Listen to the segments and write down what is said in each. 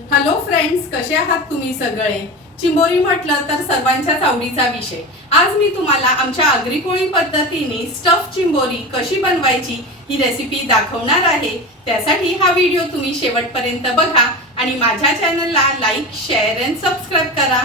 Hello friends, कसे आहात तुम्ही सगळे? चिंबोरी म्हटलं तर सर्वांच्याच आवडीचा विषय। आज मी तुम्हाला आमच्या आगरी कोळी पद्धतीने स्टफ चिंबोरी कशी बनवायची ही रेसिपी दाखवणार आहे। त्यासाठी हा व्हिडिओ तुम्ही शेवटपर्यंत बघा आणि माझ्या चॅनलला लाईक, शेअर आणि सबस्क्राइब करा।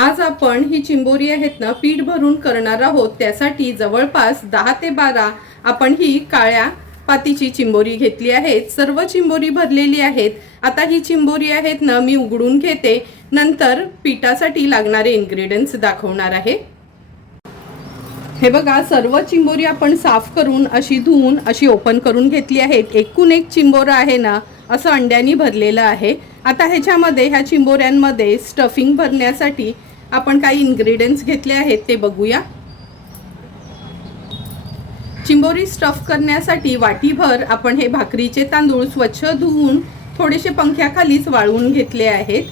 आज आपण ही चिंबोरी आहेत ना पीठ भरून करणार आहोत। त्यासाठी जवळपास 10 ते 12 आपण ही काळ्या पातीची चिंबोरी घेतली आहे। सर्व चिंबोरी भरलेली आहेत। आता ही चिंबोरी आहेत ना मी उघडून घेते, नंतर पिठासाठी लागणारे इन्ग्रेडियंट्स दाखवणार आहे। हे बघा, सर्व चिंबोरी आपण साफ करून अशी धुवून अशी ओपन करून घेतली आहेत। एकूण एक चिंबोरा आहे ना असं अंड्यानी भरलेलं आहे। आता ह्याच्यामध्ये ह्या चिंबोऱ्यांमध्ये स्टफिंग भरण्यासाठी आपण काही इन्ग्रेडियंट्स घेतले आहेत ते बघूया। चिंबोरी स्टफ करण्यासाठी वाटीभर आपण हे भाकरीचे तांदूळ स्वच्छ धुवून थोडेसे पंख्याखालीच वाळवून घेतले आहेत।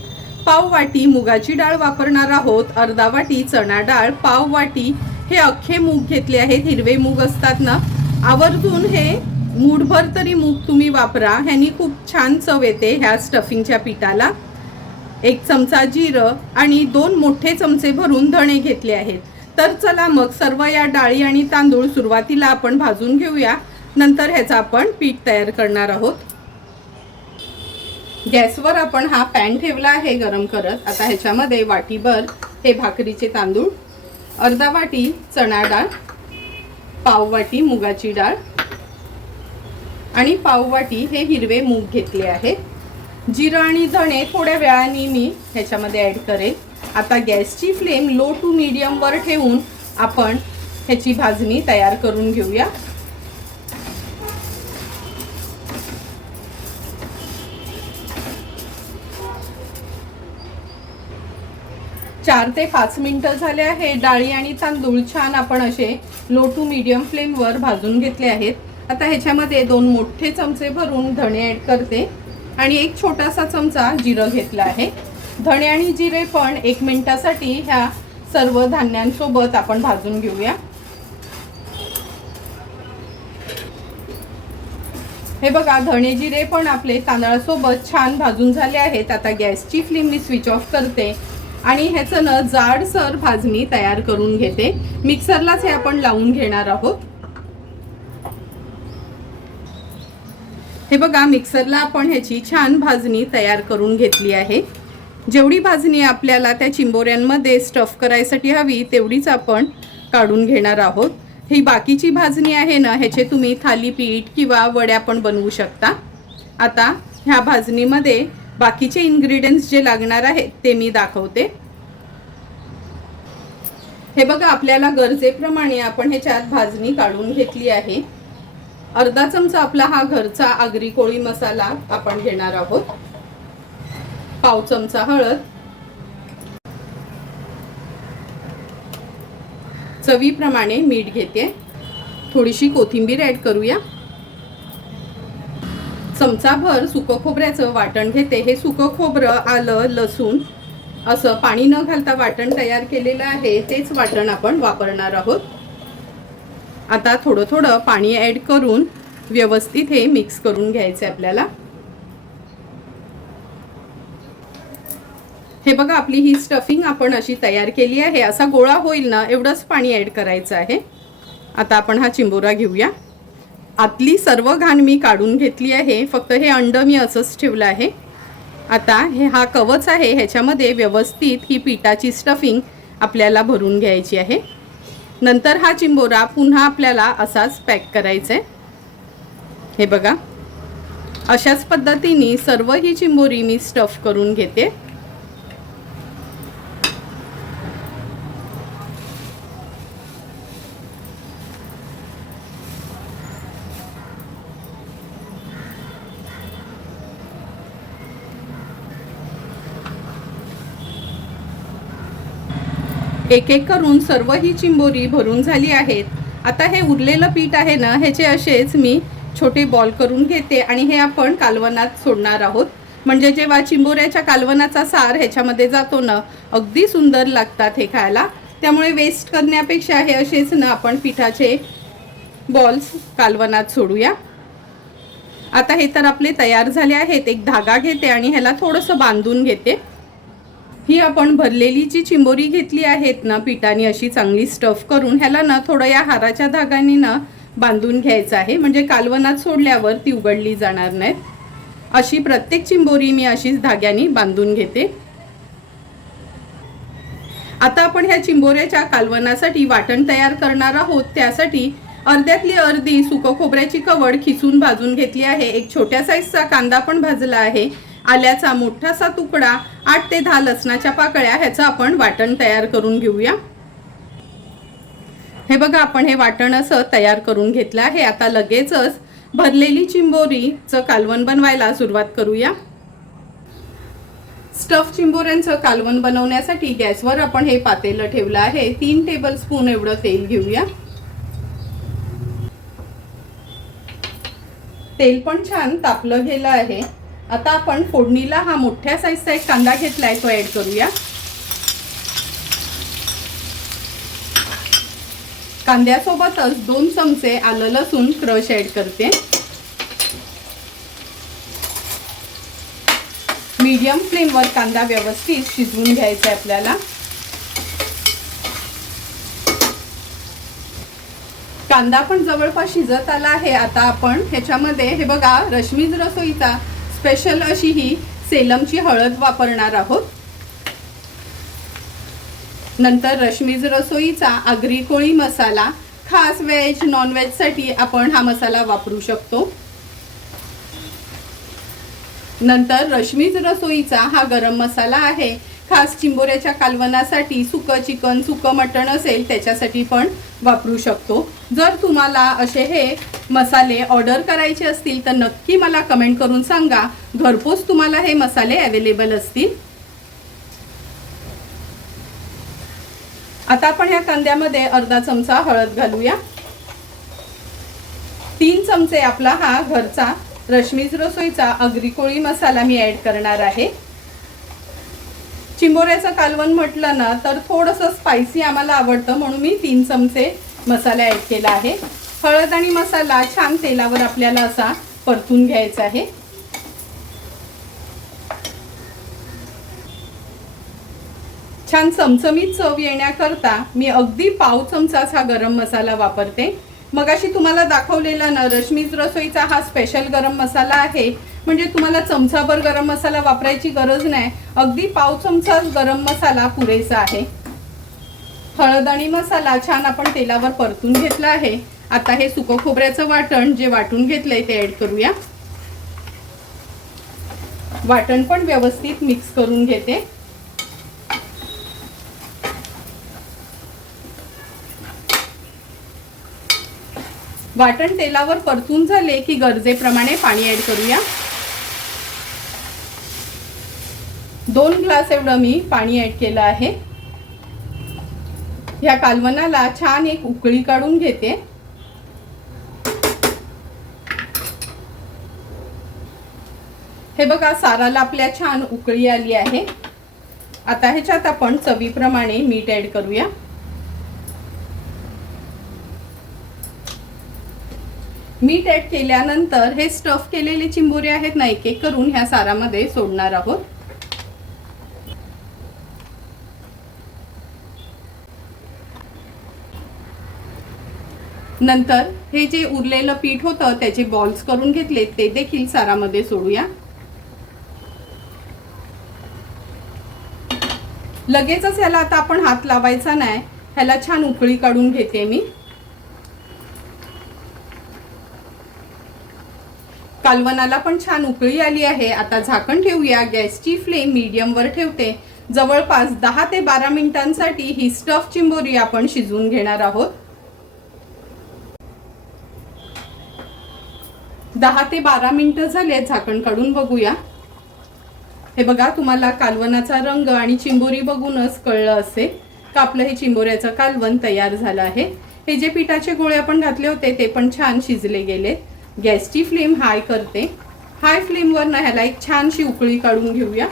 पाव वाटी मुगाची डाळ वापरणार आहोत, अर्धा वाटी चणा डाळ, पाव वाटी हे अख्खे मूग घेतले आहेत। हिरवे मूग असतात ना, आवर्जून हे मूठभर तरी मूग तुम्ही वापरा, ह्यानी खूप छान चव येते ह्या स्टफिंगच्या पिठाला। 1 चमचा जिरं आणि 2 मोठे चमचे भरून धणे घेतले आहेत। तर चला मग सर्व या डाळी आणि तांदूळ सुरुवातीला आपण भाजून घेऊया, नंतर ह्याचा आपण पीठ तयार करणार आहोत। गॅसवर आपण हा पॅन ठेवला आहे गरम करत। आता ह्याच्यामध्ये वाटीभर हे भाकरीचे तांदूळ, अर्धा वाटी चणा डाळ, पाव वाटी मुगाची डाळ आणि पाव वाटी हे हिरवे मूग घेतले आहे। जिरं आणि धणे थोड्या वेळाने मी ह्याच्यामध्ये ॲड करेन। आता गॅसची फ्लेम लो टू मीडियम वर ठेवून आपण ह्याची भाजणी तयार करून घेऊया। चार ते 5 मिनिटं झाले आहे। डाळी आणि तांदूळ छान आपण असे लो टू मीडियम फ्लेम वर भाजून घेतले आहेत। आता ह्याच्यामध्ये 2 मोठे चमचे भरून धणे ॲड करते आणि 1 छोटासा चमचा जिरं घेतला आहे। धणे आणि जिरे पण 1 मिनिटासाठी ह्या सर्व धान्यांसोबत आपण भाजून घेऊया। हे बघा, धणे जिरे पण आपले तांदळासोबत छान भाजून झाले आहेत। आता गॅसची फ्लेम मी स्विच ऑफ करते आणि ह्याचं ना जाडसर भाजणी तयार करून घेते। मिक्सरलाच हे आपण लावून घेणार आहोत। हे बघा, मिक्सरला आपण ह्याची छान भाजणी तयार करून घेतली आहे। जेवढी भाजणी आपल्याला त्या चिंबोऱ्यांमध्ये स्टफ करायसाठी हवी तेवढीच आपण काढून घेणार आहोत। ही बाकीची भाजणी आहे ना, ह्याचे तुम्ही थालीपीठ किंवा वड्या पण बनवू शकता। आता ह्या भाजणीमध्ये बाकीचे इन्ग्रेडियंट्स जे लागणार आहेत ते मी दाखवते। हे बघा, आपल्याला गरजेप्रमाणे आपण ह्याच्यात भाजणी काढून घेतली आहे। अर्धा चमचा आपला हा घरचा आगरी कोळी मसाला आपण घेणार आहोत, पाव चमचा हळद, चवीप्रमाणे मीठ घेते, थोडीशी कोथिंबीर ॲड करूया, चमचाभर सुकं खोबऱ्याचं वाटण घेते। हे सुकं खोबरं, आलं, लसूण असं पाणी न घालता वाटण तयार केलेलं आहे, तेच वाटण आपण वापरणार आहोत। आता थोडं थोडं पाणी ॲड करून व्यवस्थित हे मिक्स करून घ्यायचे आपल्याला। हे बघा, आपली ही स्टफिंग आपण अशी तयार केली आहे। असा गोळा होईल ना एवढंच पाणी ॲड करायचं आहे। आता आपण हा चिंबोरा घेऊया। आतली सर्व घाण मी काढून घेतली आहे, फक्त हे अंड मी असंच ठेवलं आहे। आता हा कवच आहे, ह्याच्यामध्ये व्यवस्थित ही पिठाची स्टफिंग आपल्याला भरून घ्यायची आहे। नंतर हा चिंबोरा पुन्हा आपल्याला असाच पॅक करायचा आहे। हे बघा, अशाच पद्धतीने सर्व ही चिंबोरी मी स्टफ करून घेते। एक एक करून सर्व ही चिंबोरी भरून झाली आहेत। आता हे उरलेलं पीठ आहे ना, ह्याचे असेच मी छोटे बॉल करून घेते आणि हे आपण कालवणात सोडणार आहोत। म्हणजे जेव्हा चिंबोऱ्याच्या कालवणाचा सार ह्याच्यामध्ये जातो ना, अगदी सुंदर लागतात हे खायला। त्यामुळे वेस्ट करण्यापेक्षा हे असेच ना आपण पिठाचे बॉल्स कालवणात सोडूया। आता हे तर आपले तयार झाले आहेत. एक धागा घेते आणि ह्याला थोडंसं बांधून घेते. ही आपण भरलेली जी चिंबोरी घेतली आहेत ना पिठाने अशी चांगली स्टफ करून ह्याला ना थोडं या हाराच्या धागाने ना बांधून घ्यायचं आहे, म्हणजे कालवनात सोडल्यावर ती उघडली जाणार नाहीत. अशी प्रत्येक चिंबोरी मी अशीच धाग्याने बांधून घेते. आता आपण ह्या चिंबोऱ्याच्या कालवनासाठी वाटण तयार करणार आहोत. त्यासाठी अर्ध्यातली अर्धी सुकं खोबऱ्याची कवड खिसून भाजून घेतली आहे. एक छोट्या साईजचा कांदा पण भाजला आहे. आल्याचा मोठासा तुकडा, 8 ते 10 लसणाच्या पाकळ्या, ह्याचं आपण वाटण तयार करून घेऊया. हे बघा आपण हे वाटण असं तयार करून घेतलं आहे. आता लगेचच भरलेली चिंबोरीचं कालवण बनवायला सुरुवात करूया. स्टफ चिंबोऱ्यांचं कालवण बनवण्यासाठी गॅसवर आपण हे पातेलं ठेवलं आहे. 3 टेबलस्पून एवढं तेल घेऊया. तेल पण छान तापलं गेलं आहे. आता आपण फोडणीला हा मोठ्या साईजचा एक कांदा घेतलाय, तो ऍड करूया. कांद्यासोबतच 2 चमचे आलं लसूण क्रश ऍड करते. मीडियम फ्लेमवर कांदा व्यवस्थित शिजवून घ्यायचा आहे आपल्याला. कांदा पण जवळपास शिजत आला आहे. आता आपण ह्याच्यामध्ये हे बघा रश्मीज रसोईचा स्पेशल अशी ही सेलमची हळद वापरणार आहोत. नंतर रश्मीज रसोईचा आगरी कोळी मसाला, खास व्हेज नॉन व्हेज साठी आपण हा मसाला वापरू शकतो. नंतर रश्मीज रसोईचा हा गरम मसाला आहे. खास चिंबोऱ्याच्या कालवनासाठी सुकं चिकन, सुकं मटण असेल त्याच्यासाठी पण वापरू शकतो. जर तुम्हाला असे हे मसाले ऑर्डर करायचे असतील तर नक्की मला कमेंट करून सांगा. घरपोच तुम्हाला हे मसाले अवेलेबल असतील. आता आपण या कांद्यामध्ये अर्धा चमचा हळद घालूया. 3 चमचे आपला हा घरचा रश्मीज रसोईचा आगरी कोळी मसाला मी ऍड करणार आहे. चिंबोऱ्याचं कालवण म्हटलं ना तर थोडंसं स्पायसी आम्हाला आवडतं, म्हणून मी 3 चमचे मसाला ऍड केला आहे. हळद आणि मसाला छान तेलावर आपल्याला असा परतून घ्यायचा आहे. छान चमचमीत चव येण्याकरता मी अगदी पाव चमचाच हा गरम मसाला वापरते. मगाशी तुम्हाला दाखवलेला ना रश्मीज रसोईचा हा स्पेशल गरम मसाला आहे, म्हणजे तुम्हाला चमचाभर गरम मसाला वापरायची गरज नाही. अगदी पाव चमचा गरम मसाला पुरेसा आहे. हळद आणि मसाला छान आपण तेलावर परतून घेतला आहे. आता हे सुकं खोबऱ्याचं वाटण जे वाटून घेतलंय ते ऍड करूया. वाटण पण व्यवस्थित मिक्स करून घेते. वाटण तेलावर परतून झाले की गरजेप्रमाणे पाणी ऍड करूया. 2 ग्लास एवढं मी पाणी ऍड केलं आहे. ह्या कालवणाला छान एक उकळी काढून घेते. हे बघा साराला आपल्या छान उकळी आली आहे. आता ह्याच्यात आपण चवीप्रमाणे मीठ ऍड करूया. मीठ ऍड केल्यानंतर हे स्टफ केलेले चिंबोरे आहेत ना एक एक करून ह्या सारामध्ये सोडणार आहोत. नंतर हे जे उरलेलं पीठ होतं त्याचे बॉल्स करून घेतले ते देखील सारामध्ये सोडूया. लगेचच ह्याला आता आपण हात लावायचा नाही. ह्याला छान उकळी काढून घेते मी. कालवणाला पण छान उकळी आली आहे. आता झाकण ठेवूया. गॅसची फ्लेम मीडियम वर ठेवते. जवळपास 10 ते 12 मिनिटांसाठी ही स्टफ चिंबोरी आपण शिजवून घेणार आहोत. 10 ते 12 मिनिटं झाले. झाकण काढून बघूया. हे बघा तुम्हाला कालवणाचा रंग आणि चिंबोरी बघूनच कळलं असेल का आपलं हे चिंबोऱ्याचं कालवण तयार झालं आहे. हे जे पिठाचे गोळे आपण घातले होते ते पण छान शिजले गेले. गॅसची फ्लेम हाय करते. हाय फ्लेमवर ना ह्याला एक छानशी उकळी काढून घेऊया.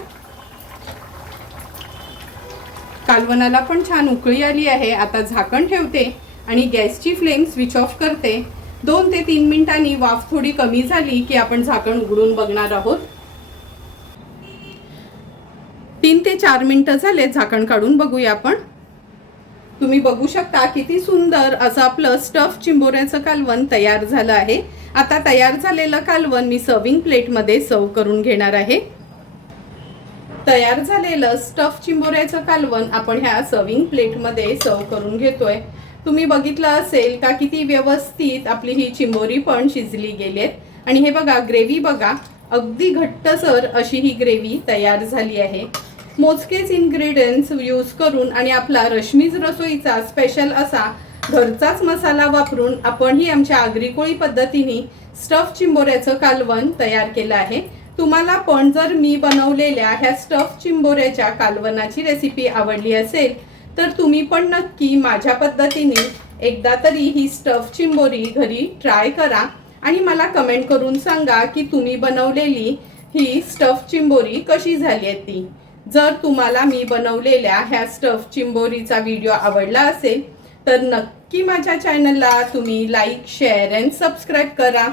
कालवणाला पण छान उकळी आली आहे. आता झाकण ठेवते आणि गॅसची फ्लेम स्विच ऑफ करते. 2 ते 3 मिनिटांनी वाफ थोडी कमी झाली की आपण झाकण उघडून बघणार आहोत. 3 ते 4 मिनिटं झाले, झाकण काढून बघूया आपण. तुम्ही बघू शकता किती सुंदर असं आपलं स्टफ चिंबोऱ्याचं कालवण तयार झालं आहे. आता तयार झालेलं कालवण मी सर्विंग प्लेटमध्ये सर्व करून घेणार आहे. तयार झालेलं स्टफ चिंबोऱ्याचं कालवण आपण ह्या सर्विंग प्लेटमध्ये सर्व करून घेतोय. तुम्ही बघितलं असेल का किती व्यवस्थित आपली ही चिंबोरी पण शिजली गेली आहे. आणि हे बघा, ग्रेव्ही बघा, अगदी घट्टसर अशी ही ग्रेव्ही तयार झाली आहे. मोजकेच इन्ग्रेडियंट्स यूज करून आणि आपला रश्मीज रसोईचा स्पेशल असा घरचाच मसाला वापरून आपण ही आमच्या आगरी कोळी पद्धतीने स्टफ चिंबोऱ्याचं कालवण तयार केलं आहे. तुम्हाला पण जर मी बनवलेल्या ह्या स्टफ चिंबोऱ्याच्या कालवणाची रेसिपी आवडली असेल तर तुम्ही पण नक्की माझ्या पद्धतीने एकदा तरी ही स्टफ चिंबोरी घरी ट्राय करा आणि मला कमेंट करून सांगा की तुम्ही बनवलेली ही स्टफ चिंबोरी कशी झाली आहे ती. जर तुम्हाला मी बनवलेल्या ह्या स्टफ चिंबोरीचा व्हिडिओ आवडला असेल तर नक्की माझ्या चॅनलला तुम्ही लाईक, शेअर अँड सबस्क्राईब करा.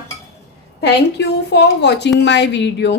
Thank you for watching my video.